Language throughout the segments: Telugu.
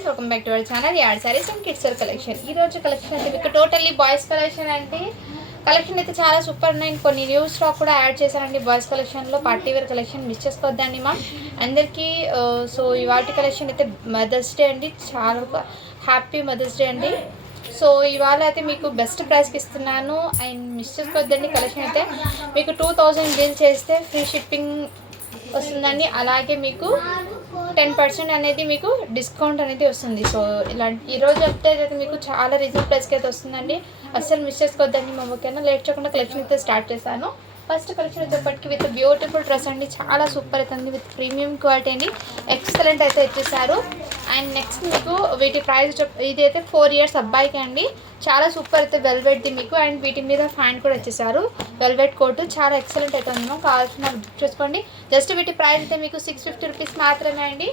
Friends, welcome back to our channel యాడ్ sarees and kids wear collection. ఈ రోజు కలెక్షన్ అయితే మీకు టోటల్లీ బాయ్స్ కలెక్షన్ అండి. కలెక్షన్ అయితే చాలా సూపర్ ఉన్నాయి. కొన్ని న్యూ స్టాక్ కూడా యాడ్ చేశారండి బాయ్స్ కలెక్షన్లో. పార్టీ వేర్ కలెక్షన్ మిస్ చేసుకోవద్దండి మా అందరికీ. సో ఇవాళ కలెక్షన్ అయితే మదర్స్ డే అండి. చాలా హ్యాపీ మదర్స్ డే అండి. సో ఇవాళ అయితే మీకు బెస్ట్ ప్రైస్కి ఇస్తున్నాను అండ్ మిస్ చేసుకోవద్దండి. కలెక్షన్ అయితే మీకు 2000 బిల్ చేస్తే ఫ్రీ షిప్పింగ్ వస్తుందండి. అలాగే మీకు 10% అనేది మీకు డిస్కౌంట్ అనేది వస్తుంది. సో ఇలాంటి ఈరోజు అప్డేట్ అయితే మీకు చాలా రీజనబుల్ ప్రైస్కి అయితే వస్తుందండి. అస్సలు మిస్ చేసుకోవద్దండి. మా ఓకేనా, లేట్ చేయకుండా కలెక్షన్ అయితే స్టార్ట్ చేశాను. ఫస్ట్ కలెక్షన్ వచ్చేప్పటికి విత్ బ్యూటిఫుల్ డ్రెస్ అండి. చాలా సూపర్ అవుతుంది. విత్ ప్రీమియం క్వాలిటీ అండి. ఎక్సలెంట్ అయితే ఇచ్చేసారు. అండ్ నెక్స్ట్ మీకు వీటి ప్రైస్ ఇది అయితే 4 years అబ్బాయికి అండి. చాలా సూపర్ అయితే వెల్వెట్ది మీకు. అండ్ వీటి మీద ఫ్యాన్ కూడా వచ్చేసారు. వెల్వెట్ కోట్ చాలా ఎక్సలెంట్ అయితే ఉంది. కావాల్సిన బుక్ చేసుకోండి. జస్ట్ వీటి ప్రైస్ అయితే మీకు 650 రూపీస్ మాత్రమే అండి.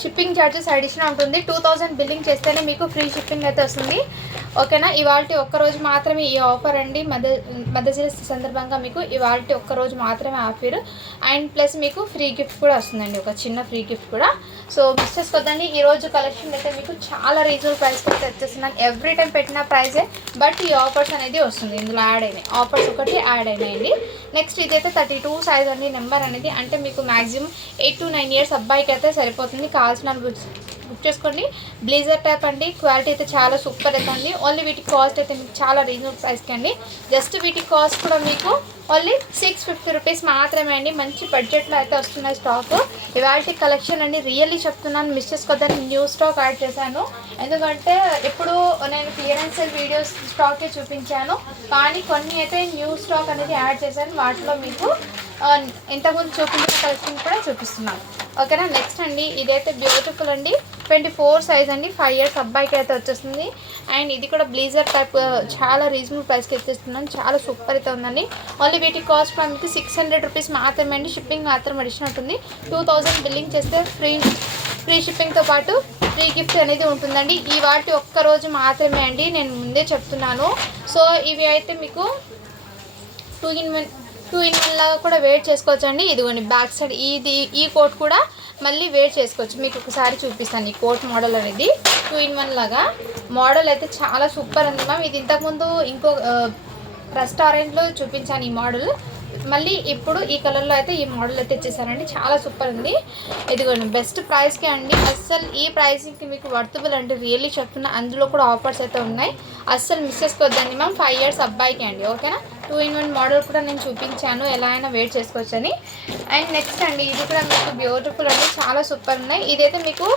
షిప్పింగ్ ఛార్జెస్ అడిషనల్ ఉంటుంది. 2000 బిల్లింగ్ చేస్తేనే మీకు ఫ్రీ షిప్పింగ్ అయితే వస్తుంది. ఓకేనా, ఇవాళ ఒక్కరోజు మాత్రమే ఈ ఆఫర్ అండి. మదర్స్ డే సందర్భంగా మీకు ఇవాళ ఒక్కరోజు మాత్రమే ఆఫర్. అండ్ ప్లస్ మీకు ఫ్రీ గిఫ్ట్ కూడా వస్తుందండి, ఒక చిన్న ఫ్రీ గిఫ్ట్ కూడా. సో మిస్ చేసుకోవద్దండి. ఈరోజు కలెక్షన్ అయితే మీకు చాలా రీజనబుల్ ప్రైస్ అయితే వచ్చేస్తున్నాను. ఎవ్రీ టైం పెట్టిన ప్రైజే, బట్ ఈ ఆఫర్స్ అనేది వస్తుంది. ఇందులో యాడ్ అయినాయి ఆఫర్స్, ఒకటి యాడ్ అయినాయండి. నెక్స్ట్ ఇదైతే 32 సైజ్ అండి. నెంబర్ అనేది అంటే మీకు మ్యాక్సిమం 8 to 9 years అబ్బాయికి అయితే సరిపోతుంది. కావాల్సిన బుక్ చేసుకోండి. బ్లేజర్ టైప్ అండి. క్వాలిటీ అయితే చాలా సూపర్ అయితే అండి. ఓన్లీ వీటి కాస్ట్ అయితే మీకు చాలా రీజనబుల్ ప్రైస్కి అండి. జస్ట్ వీటి కాస్ట్ కూడా మీకు ఓన్లీ 650 రూపీస్ మాత్రమే అండి. మంచి బడ్జెట్లో అయితే వస్తున్నాయి స్టాక్. ఇవాళ కలెక్షన్ అండి. రియల్లీ చెప్తున్నాను, మిస్ చేసుకోవద్దని న్యూ స్టాక్ యాడ్ చేశాను. ఎందుకంటే ఇప్పుడు నేను క్లియరెన్స్ సేల్ వీడియోస్ స్టాకే చూపించాను, కానీ కొన్ని అయితే న్యూ స్టాక్ అనేది యాడ్ చేశాను. వాటిలో మీకు ఇంతకుముందు చూపించిన కలెక్షన్ కూడా చూపిస్తున్నాను. ఓకేనా. నెక్స్ట్ అండి ఇదైతే బ్యూటిఫుల్ అండి. 24 సైజ్ అండి. 5 years అబ్బాయికి అయితే వచ్చేస్తుంది. అండ్ ఇది కూడా బ్లేజర్ టైప్ చాలా రీజనబుల్ ప్రైస్కి వచ్చేస్తున్నాను. చాలా సూపర్ అయితే ఉందండి. ఓన్లీ వీటి కాస్ట్ మీకు 600 రూపీస్ మాత్రమే అండి. షిప్పింగ్ మాత్రం అడిషన్ ఉంటుంది. 2000 బిల్లింగ్ చేస్తే ఫ్రీ షిప్పింగ్తో పాటు ఫ్రీ గిఫ్ట్ అనేది ఉంటుందండి. ఈ వాటి ఒక్కరోజు మాత్రమే అండి, నేను ముందే చెప్తున్నాను. సో ఇవి అయితే మీకు 2 in 1 లాగా కూడా వేర్ చేసుకోవచ్చు అండి. ఇదిగోండి బ్యాక్ సైడ్ ఈ కోట్ కూడా మళ్ళీ వేర్ చేసుకోవచ్చు. మీకు ఒకసారి చూపిస్తాను ఈ కోట్ మోడల్ అనేది. 2 in 1 లాగా మోడల్ అయితే చాలా సూపర్ ఉంది మ్యామ్. ఇది ఇంతకుముందు ఇంకో రెస్టారెంట్లో చూపించాను ఈ మోడల్. మళ్ళీ ఇప్పుడు ఈ కలర్లో అయితే ఈ మోడల్ అయితే ఇచ్చేసారండి. చాలా సూపర్ ఉంది. ఇదిగోండి బెస్ట్ ప్రైస్కి అండి. అస్సలు ఈ ప్రైస్కి మీకు వర్తబుల్ అంటే రియల్లీ చెప్తున్నా. అందులో కూడా ఆఫర్స్ అయితే ఉన్నాయి. అస్సలు మిస్ చేసుకోవద్దండి మ్యామ్. 5 years అబ్బాయికి అండి. ఓకేనా. 2 in 1 మోడల్ కూడా నేను చూపించాను, ఎలా అయినా వెయిట్ చేసుకోవచ్చు అని. అండ్ నెక్స్ట్ అండి ఇది కూడా మీకు బ్యూటిఫుల్ అండి. చాలా సూపర్ ఉన్నాయి. ఇదైతే మీకు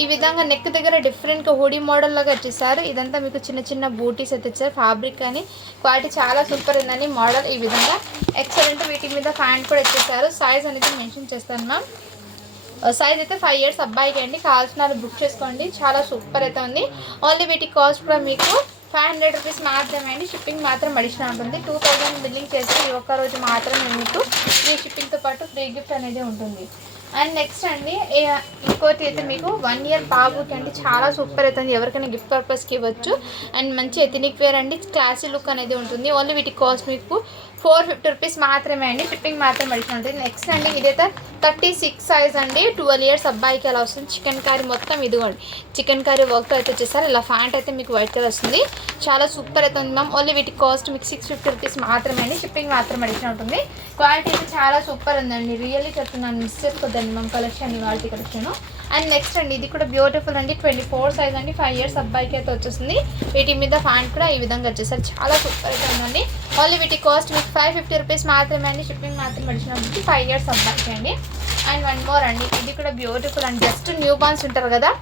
ఈ విధంగా నెక్ దగ్గర డిఫరెంట్గా హుడీ మోడల్ లాగా వచ్చేసారు. ఇదంతా మీకు చిన్న చిన్న బూటీస్ అయితే ఇచ్చారు. ఫ్యాబ్రిక్ కానీ క్వాలిటీ చాలా సూపర్ ఉందండి. మోడల్ ఈ విధంగా ఎక్సలెంట్. వీటి మీద ఫ్యాంట్ కూడా ఇచ్చేసారు. సైజ్ అనేది మెన్షన్ చేస్తాను మ్యామ్. సైజ్ అయితే 5 years అబ్బాయికి అండి. కావాల్సిన బుక్ చేసుకోండి. చాలా సూపర్ అయితే ఉంది. ఓన్లీ వీటి కాస్ట్ కూడా మీకు 500 రూపీస్ మాత్రమే అండి. షిప్పింగ్ మాత్రం అడిషనల్ ఉంటుంది. 2000 బిల్లింగ్ చేస్తే ఈ ఒక్కరోజు మాత్రమే మీకు ఫ్రీ షిప్పింగ్తో పాటు ఫ్రీ గిఫ్ట్ అనేది ఉంటుంది. అండ్ నెక్స్ట్ అండి ఇంకోటి అయితే మీకు 1 year బాబుకి అండి. చాలా సూపర్ అవుతుంది. ఎవరికైనా గిఫ్ట్ పర్పస్కి ఇవ్వచ్చు. అండ్ మంచి ఎథనిక్ వేర్ అండి. క్లాసీ లుక్ అనేది ఉంటుంది. ఓన్లీ వీటి కాస్ట్ మీకు 450 రూపీస్ మాత్రమే అండి. షిప్పింగ్ మాత్రం అడిషన్ ఉంటుంది. నెక్స్ట్ అండి ఇదైతే 36 సైజ్ అండి. 12 years అబ్బాయికి అలా వస్తుంది. చికెన్ కర్రీ మొత్తం ఇదిగోండి చికెన్ కర్రీ వర్క్తో అయితే వచ్చేసారు. ఇలా ఫ్యాంట్ అయితే మీకు వైట్ కలర్ వస్తుంది. చాలా సూపర్ అయితే ఉంది మ్యామ్. ఓన్లీ వీటి కాస్ట్ మీకు 650 రూపీస్ మాత్రమే అండి. షిప్పింగ్ మాత్రం అడిషన్ ఉంటుంది. క్వాలిటీ అయితే చాలా సూపర్ ఉందండి. రియల్లీ చెప్తున్నాను, మిస్ చేసుకోద్దండి మ్యామ్ కలెక్షన్, ఇవాళ కలెక్షన్. అండ్ నెక్స్ట్ అండి ఇది కూడా బ్యూటిఫుల్ అండి. 24 సైజ్ అండి. 5 years అబ్బాయికి అయితే వచ్చేస్తుంది. వీటి మీద ఫ్యాంట్ కూడా ఈ విధంగా వచ్చేసారు. చాలా సూపర్ అయితే ఉందండి. ఓన్లీ వీటి కాస్ట్ మీకు 550 రూపీస్ మాత్రమే అండి. షిప్పింగ్ మాత్రం అడిషన్ ఉంటుంది. 5 years అబ్బాయికి అండి. అండ్ 1 more అండి. ఇది కూడా బ్యూటిఫుల్ అండి. జస్ట్ న్యూ బార్న్స్ ఉంటారు కదా,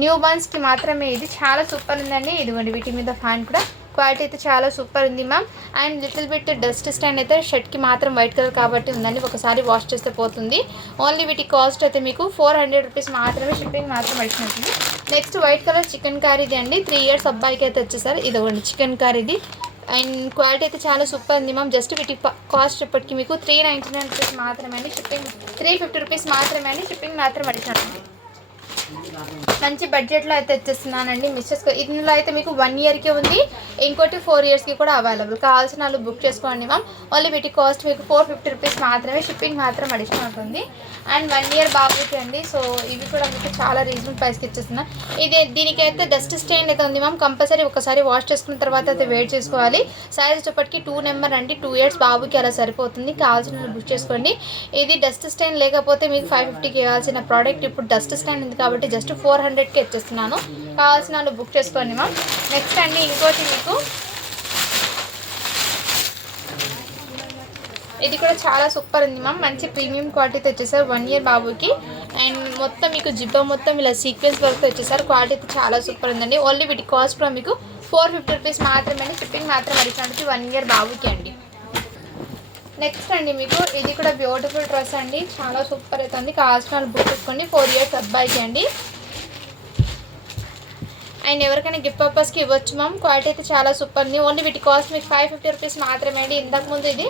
న్యూ బార్న్స్కి మాత్రమే ఇది. చాలా సూపర్ ఉందండి. ఇదిగోండి వీటి మీద ఫ్యాన్ కూడా క్వాలిటీ అయితే చాలా సూపర్ ఉంది ma'am. And little bit dust stand అయితే షర్ట్కి మాత్రం వైట్ కలర్ కాబట్టి ఉందండి. ఒకసారి వాష్ చేస్తే పోతుంది. ఓన్లీ వీటి కాస్ట్ అయితే మీకు 400 రూపీస్ మాత్రమే. షిప్పింగ్ మాత్రం అడిగినట్టుంది. నెక్స్ట్ వైట్ కలర్ చికెన్ కర్రీది అండి. 3 years అబ్బాయికి అయితే వచ్చేసారు. ఇదిగోండి చికెన్ కర్రీది. అండ్ క్వాలిటీ అయితే చాలా సూపర్ ఉంది మ్యామ్. జస్ట్ వీటి కాస్ట్ ఇప్పటికి మీకు 399 రూపీస్ మాత్రమే అండి. షిప్పింగ్ 350 రూపీస్ మాత్రమే అండి. షిప్పింగ్ మాత్రం అడిగినట్టుంది. మంచి బడ్జెట్లో అయితే తెచ్చేస్తున్నానండి. మిస్ చేసుకో. ఇందులో అయితే మీకు 1 ఇయర్కి ఉంది, ఇంకోటి 4 ఇయర్స్కి కూడా అవైలబుల్. కావాల్సిన వాళ్ళు బుక్ చేసుకోండి మ్యామ్. ఓన్లీ వీటి కాస్ట్ మీకు 450 రూపీస్ మాత్రమే, షిప్పింగ్ మాత్రం అడిషనల్ ఉంటుంది. అండ్ 1 ఇయర్ బాబుకి అండి. సో ఇవి కూడా మీకు చాలా రీజనబుల్ ప్రైస్కి ఇచ్చేస్తున్నా. దీనికైతే డస్ట్ స్టెయిన్ అయితే ఉంది మ్యామ్. కంపల్సరీ ఒకసారి వాష్ చేసుకున్న తర్వాత అయితే వెయిట్ చేసుకోవాలి. సైజ్ వచ్చేప్పటికి 2 నెంబర్ అండి. 2 ఇయర్స్ బాబుకి అలా సరిపోతుంది. కావాల్సిన బుక్ చేసుకోండి. ఇది డస్ట్ స్టెయిన్ లేకపోతే మీకు 550కి ఇవ్వాల్సిన ప్రోడక్ట్ ఇప్పుడు డస్ట్ స్టెయిన్ ఉంది కాబట్టి జస్ట్ 400కి ఇచ్చేస్తున్నాను. కావాల్సిన వాళ్ళు బుక్ చేసుకోండి మ్యామ్. నెక్స్ట్ అండి ఇంకోటి మీకు ఇది కూడా చాలా సూపర్ ఉంది మ్యామ్. మంచి ప్రీమియం క్వాలిటీతో వచ్చేసారు 1 ఇయర్ బాబుకి. అండ్ మొత్తం మీకు జిబ్బా మొత్తం ఇలా సీక్వెన్స్ వర్క్తో వచ్చేసారు. క్వాలిటీ చాలా సూపర్ ఉందండి. ఓన్లీ వీటి కాస్ట్ కూడా మీకు 450 రూపీస్ మాత్రమే, షిప్పింగ్ మాత్రం అడిగినట్టు 1 ఇయర్ బాబుకి అండి. నెక్స్ట్ అండి మీకు ఇది కూడా బ్యూటిఫుల్ డ్రెస్ అండి. చాలా సూపర్ అవుతుంది. కావాల్సిన వాళ్ళు బుక్ చేసుకోండి. 4 ఇయర్స్ అబ్బాయికి అండి. అండ్ ఎవరికైనా గిఫ్ట్ పర్పస్కి ఇవ్వచ్చు మ్యామ్. క్వాలిటీ అయితే చాలా సూపర్ ఉంది. ఓన్లీ వీటి కాస్ట్ మీకు 550 రూపీస్ మాత్రమే అండి. ఇంతకుముందు ఇది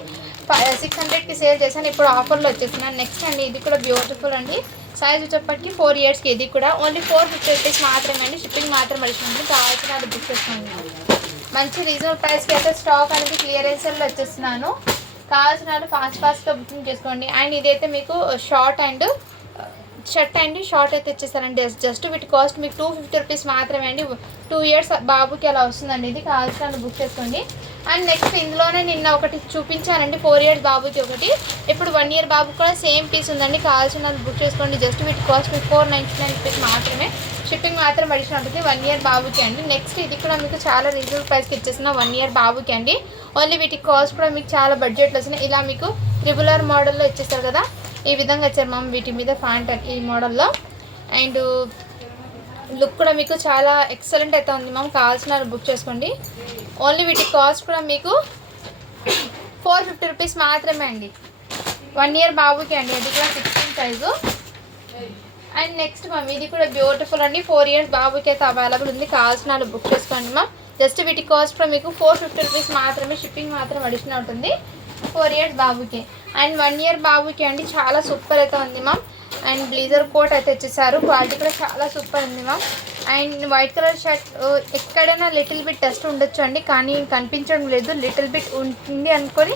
600కి సేల్ చేశాను, ఇప్పుడు ఆఫర్లో వచ్చేసినాను. నెక్స్ట్ అండి ఇది కూడా బ్యూటిఫుల్ అండి. సైజ్ వచ్చేప్పటికి 4 ఇయర్స్కి. ఇది కూడా ఓన్లీ 450 రూపీస్ మాత్రమే అండి. షిప్పింగ్ మాత్రం అడిగినట్టు. కావాల్సిన వాళ్ళు బుక్ చేసుకోండి. మంచి రీజనబుల్ ప్రైస్కి అయితే స్టాక్ అనేది క్లియరెన్స్లో వచ్చేస్తున్నాను. కావాల్సిన వాళ్ళు ఫాస్ట్గా బుకింగ్ చేసుకోండి. అండ్ ఇదైతే మీకు షార్ట్ అండ్ షర్ట్ అండి. షార్ట్ అయితే ఇచ్చేస్తారండి. జస్ట్ వీటి కాస్ట్ మీకు 250 రూపీస్ మాత్రమే అండి. 2 ఇయర్స్ బాబుకి అలా వస్తుందండి. ఇది కావాల్సిన బుక్ చేసుకోండి. అండ్ నెక్స్ట్ ఇందులోనే నిన్న ఒకటి చూపించానండి 4 ఇయర్స్ బాబుకి ఒకటి. ఇప్పుడు 1 ఇయర్ బాబుకి కూడా సేమ్ పీస్ ఉందండి. కావాల్సిన బుక్ చేసుకోండి. జస్ట్ వీటి కాస్ట్ మీకు 499 రూపీస్ మాత్రమే, షిప్పింగ్ మాత్రం అడిషనల్ ఉంటుంది 1 ఇయర్ బాబుకి అండి. నెక్స్ట్ ఇది కూడా మీకు చాలా రీజనబుల్ ప్రైస్కి ఇచ్చేసిన 1 ఇయర్ బాబుకి అండి. ఓన్లీ వీటి కాస్ట్ కూడా మీకు చాలా బడ్జెట్లో వస్తున్నాయి. ఇలా మీకు ట్రిబులర్ మోడల్లో ఇచ్చేస్తారు కదా, ఈ విధంగా వచ్చారు మ్యామ్. వీటి మీద ఫ్యాంట్ ఈ మోడల్లో. అండ్ లుక్ కూడా మీకు చాలా ఎక్సలెంట్ అయితే ఉంది మ్యామ్. కావాల్సిన బుక్ చేసుకోండి. ఓన్లీ వీటి కాస్ట్ కూడా మీకు 450 రూపీస్ మాత్రమే అండి. 1 ఇయర్ బాబుకి అండి. అది కూడా 16 సైజు. అండ్ నెక్స్ట్ మ్యామ్ ఇది కూడా బ్యూటిఫుల్ అండి. 4 ఇయర్స్ బాబుకి అయితే అవైలబుల్ ఉంది. కావాల్సిన బుక్ చేసుకోండి మ్యామ్. జస్ట్ వీటి కాస్ట్ కూడా మీకు 450 రూపీస్ మాత్రమే, షిప్పింగ్ మాత్రం అడిషనల్ ఉంటుంది 4 ఇయర్స్ బాబుకి. అండ్ 1 ఇయర్ బాబుకి అండి. చాలా సూపర్ అయితే ఉంది మ్యామ్. అండ్ బ్లేజర్ కోట్ అయితే ఇచ్చేసారు. క్వాలిటీ కూడా చాలా సూపర్ ఉంది ma'am. And white colour shirt ఎక్కడైనా లిటిల్ బిట్ డస్ట్ ఉండొచ్చు అండి, కానీ కనిపించడం లేదు. లిటిల్ బిట్ ఉంటుంది అనుకొని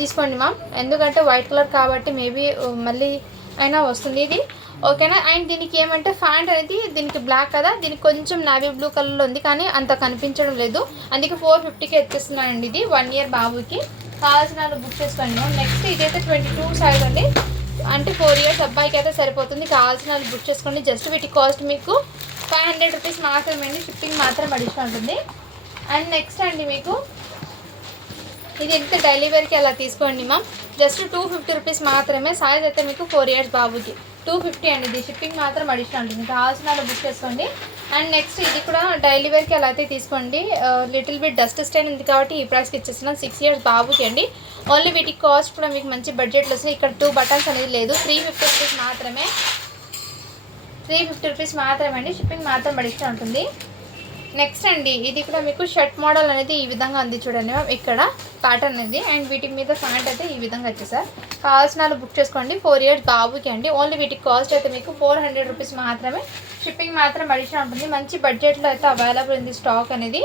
తీసుకోండి మ్యామ్. ఎందుకంటే వైట్ కలర్ కాబట్టి మేబీ మళ్ళీ అయినా వస్తుంది ఇది, ఓకేనా. అండ్ దీనికి ఏమంటే ఫ్యాంట్ అనేది దీనికి బ్లాక్ కదా, దీనికి కొంచెం నావీ బ్లూ కలర్లో ఉంది కానీ అంత కనిపించడం లేదు. అందుకే 450కే ఇచ్చేస్తున్నానండి. ఇది 1 ఇయర్ బాబుకి. కావాల్సిన వాళ్ళు బుక్ చేసుకోండి మ్యామ్. నెక్స్ట్ ఇదైతే 22 సైజ్ అండి. అంటే 4 ఇయర్స్ అబ్బాయికి అయితే సరిపోతుంది. కావాల్సిన వాళ్ళు బుక్ చేసుకోండి. జస్ట్ వీటి కాస్ట్ మీకు 500 రూపీస్ మాత్రమే అండి. షిప్పింగ్ మాత్రం అడిషనల్ ఉంటుంది. అండ్ నెక్స్ట్ అండి మీకు ఇది ఎంత డైలీ వేర్కి అలా తీసుకోండి మ్యామ్. జస్ట్ 250 రూపీస్ మాత్రమే. సైజ్ అయితే మీకు 4 ఇయర్స్ బాబుకి 250 అండి. ఇది షిప్పింగ్ మాత్రం అడిషనల్ ఉంటుంది. కావాల్సిన వాళ్ళు బుక్ చేసుకోండి. అండ్ నెక్స్ట్ ఇది కూడా డైలీ వేర్కి అలా అయితే తీసుకోండి. లిటిల్ బిట్ డస్ట్ స్టైన్ ఉంది కాబట్టి ఈ ప్రైస్కి ఇచ్చేస్తున్నాం 6 ఇయర్స్ బాబుకి అండి. ఓన్లీ వీటి కాస్ట్ కూడా మీకు మంచి బడ్జెట్లో వస్తుంది. ఇక్కడ 2 బటన్స్ అనేది లేదు. 350 రూపీస్ మాత్రమే. 350 రూపీస్ మాత్రమే అండి. షిప్పింగ్ మాత్రం అడిషనల్ ఉంటుంది. నెక్స్ట్ అండి ఇది కూడా మీకు షర్ట్ మోడల్ అనేది ఈ విధంగా ఉంది చూడండి మ్యామ్. ఇక్కడ ప్యాటర్న్ అనేది. అండ్ వీటి మీద ఫ్యాంట్ అయితే ఈ విధంగా వచ్చేసారు. కావాల్సిన వాళ్ళు బుక్ చేసుకోండి. 4 ఇయర్స్ బాబుకి అండి. ఓన్లీ వీటి కాస్ట్ అయితే మీకు 400 రూపీస్ మాత్రమే. షిప్పింగ్ మాత్రం అడిషనల్ ఉంటుంది. మంచి బడ్జెట్లో అయితే అవైలబుల్ ఉంది స్టాక్ అనేది.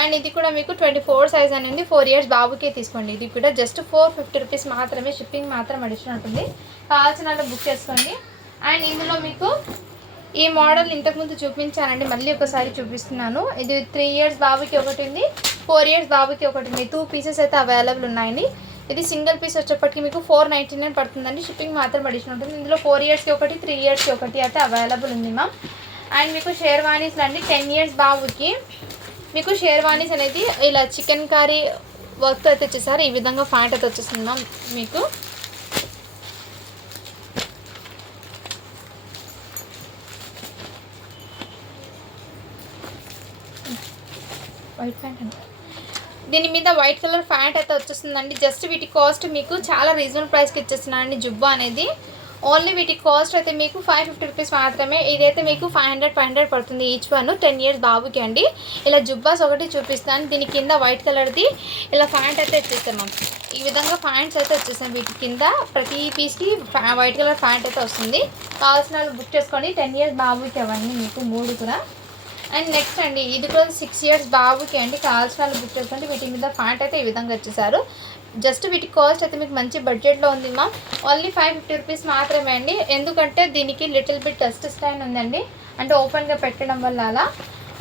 అండ్ ఇది కూడా మీకు 24 సైజ్ అనేది 4 ఇయర్స్ బాబుకే తీసుకోండి. ఇది కూడా జస్ట్ 450 రూపీస్ మాత్రమే. షిప్పింగ్ మాత్రం అడిషనల్ ఉంటుంది. కావాల్సిన వాళ్ళు బుక్ చేసుకోండి. అండ్ ఇందులో మీకు ఈ మోడల్ ఇంతకుముందు చూపించానండి, మళ్ళీ ఒకసారి చూపిస్తున్నాను. ఇది 3 ఇయర్స్ బాబుకి ఒకటి ఉంది, 4 ఇయర్స్ బాబుకి ఒకటి ఉంది. 2 పీసెస్ అయితే అవైలబుల్ ఉన్నాయండి. ఇది సింగిల్ పీస్ వచ్చేప్పటికి మీకు 499 పడుతుందండి. షిప్పింగ్ మాత్రం అడిషనల్ ఉంటుంది. ఇందులో 4 ఇయర్స్కి ఒకటి, 3 ఇయర్స్కి ఒకటి అయితే అవైలబుల్ ఉంది మ్యామ్. అండ్ మీకు షేర్వానీస్ అండి 10 ఇయర్స్ బాబుకి మీకు షేర్వానీస్ అనేది ఇలా చికెన్ కర్రీ వర్క్తో అయితే వచ్చేసారు. ఈ విధంగా ఫ్యాంట్ అయితే వచ్చేస్తుంది మ్యామ్. మీకు వైట్ ప్యాంట్ అండి. దీని మీద వైట్ కలర్ ప్యాంట్ అయితే వచ్చేస్తుందండి. జస్ట్ వీటి కాస్ట్ మీకు చాలా రీజనబుల్ ప్రైస్కి ఇచ్చేస్తున్నానండి. జుబ్బా అనేది ఓన్లీ వీటి కాస్ట్ అయితే మీకు 550 రూపీస్ మాత్రమే. ఇదైతే మీకు 500 పడుతుంది ఈచ్ వన్. 10 ఇయర్స్ బాబుకి అండి. ఇలా జుబ్బాస్ ఒకటి చూపిస్తాను. దీని కింద వైట్ కలర్ది ఇలా ప్యాంట్ అయితే ఇచ్చేస్తాం మ్యామ్. ఈ విధంగా ప్యాంట్స్ అయితే వచ్చేసాయి. వీటి కింద ప్రతి పీస్కి వైట్ కలర్ ప్యాంట్ అయితే వస్తుంది. కావాల్సిన వాళ్ళు బుక్ చేసుకోండి. 10 years బాబుకి అవన్నీ మీకు 3 కూడా. అండ్ నెక్స్ట్ అండి ఇది కూడా 6 years బాబుకి అండి. కావాల్సిన వాళ్ళు బుక్ చేసుకోండి. వీటి మీద ప్యాంట్ అయితే ఈ విధంగా వచ్చేసారు. జస్ట్ వీటి కాస్ట్ అయితే మీకు మంచి బడ్జెట్లో ఉంది మా. ఓన్లీ 550 రూపీస్ మాత్రమే అండి. ఎందుకంటే దీనికి లిటిల్ బిట్ డస్ట్ స్టైన్ ఉందండి, అంటే ఓపెన్గా పెట్టడం వల్ల అలా.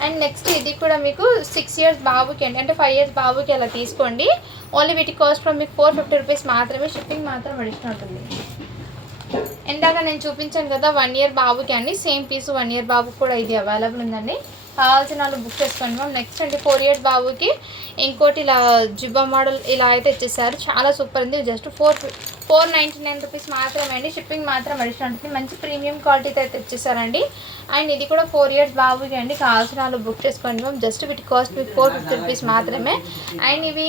అండ్ నెక్స్ట్ ఇది కూడా మీకు 6 years బాబుకి అండి, అంటే 5 years బాబుకి అలా తీసుకోండి. ఓన్లీ వీటి కాస్ట్ ఫ్రమ్ మీకు 450 రూపీస్ మాత్రమే. షిప్పింగ్ మాత్రం అడిషనల్ ఉంటుంది. ఇందాక నేను చూపించాను కదా 1 year బాబుకి అండి. సేమ్ పీస్ 1 year బాబుకి కూడా ఇది అవైలబుల్ ఉందండి. కావాల్సిన వాళ్ళు బుక్ చేసుకోండి మ్యామ్. నెక్స్ట్ అండి 4 years బాబుకి ఇంకోటి ఇలా జిబ్బా మోడల్ ఇలా అయితే ఇచ్చేసారు. చాలా సూపర్ ఉంది. జస్ట్ 499 రూపీస్ మాత్రమే అండి. షిప్పింగ్ మాత్రం అడిషనల్ ఉంటుంది. మంచి ప్రీమియం క్వాలిటీతో అయితే ఇచ్చేసారండి. అండ్ ఇది కూడా 4 years బాబుకి అండి. కావాల్సిన వాళ్ళు బుక్ చేసుకోండి మ్యామ్. జస్ట్ వీటి కాస్ట్ మీకు 450 రూపీస్ మాత్రమే. అండ్ ఇవి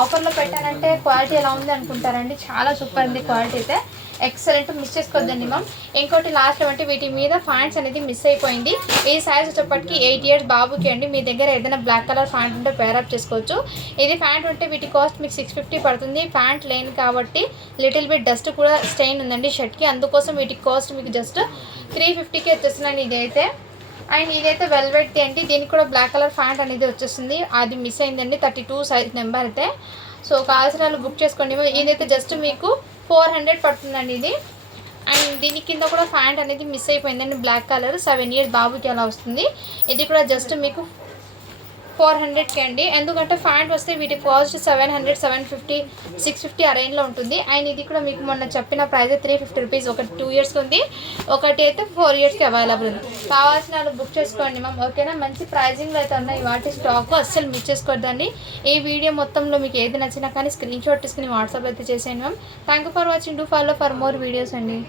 ఆఫర్లో పెట్టానంటే క్వాలిటీ ఎలా ఉంది అనుకుంటారండి. చాలా సూపర్ ఉంది క్వాలిటీ అయితే. ఎక్సలెంట్, మిస్ చేసుకోవద్దండి మ్యామ్. ఇంకోటి లాస్ట్ అంటే వీటి మీద ఫ్యాంట్స్ అనేది మిస్ అయిపోయింది. ఈ సైజ్ వచ్చేప్పటికి 8 years బాబుకి అండి. మీ దగ్గర ఏదైనా బ్లాక్ కలర్ ఫ్యాంట్ ఉంటే పేరప్ చేసుకోవచ్చు. ఇది ఫ్యాంట్ ఉంటే వీటి కాస్ట్ మీకు 650 పడుతుంది. ఫ్యాంట్ లేని కాబట్టి లిటిల్ బిట్ డస్ట్ కూడా స్టెయిన్ ఉందండి షర్ట్కి, అందుకోసం వీటి కాస్ట్ మీకు జస్ట్ 350కి వచ్చేస్తుందండి ఇదైతే. అండ్ ఇదైతే వెల్వెట్ అండి. దీనికి కూడా బ్లాక్ కలర్ ఫ్యాంట్ అనేది వచ్చేస్తుంది. అది మిస్ అయిందండి, 32 సైజ్ నెంబర్ అయితే. సో కావాల్సిన వాళ్ళు బుక్ చేసుకోండి. ఇదైతే జస్ట్ మీకు 400 పడుతుందండి ఇది. అండ్ దీని కింద కూడా ప్యాంట్ అనేది మిస్ అయిపోయిందండి, బ్లాక్ కలర్. 7 years బాబుకి అలా వస్తుంది. ఇది కూడా జస్ట్ మీకు 400కి అండి. ఎందుకంటే ప్యాంట్ వస్తే వీటి కాస్ట్ 700, 750, 650 ఆ రేంజ్లో ఉంటుంది. అండ్ ఇది కూడా మీకు మొన్న చెప్పిన ప్రైస్ 350 రూపీస్. ఒకటి 2 years ఉంది, ఒకటి అయితే 4 yearsకి అవైలబుల్ ఉంది. కావాల్సిన వాళ్ళు బుక్ చేసుకోండి మ్యామ్. ఓకేనా, మంచి ప్రైజింగ్లో అయితే ఉన్నాయి వాటి స్టాక్. అస్సలు మిస్ చేసుకోవద్దండి. ఈ వీడియో మొత్తంలో మీకు ఏది నచ్చినా కానీ స్క్రీన్ షాట్ తీసుకుని వాట్సాప్ అయితే చేసేయండి ma'am. Thank you for watching. Do follow for more videos అండి.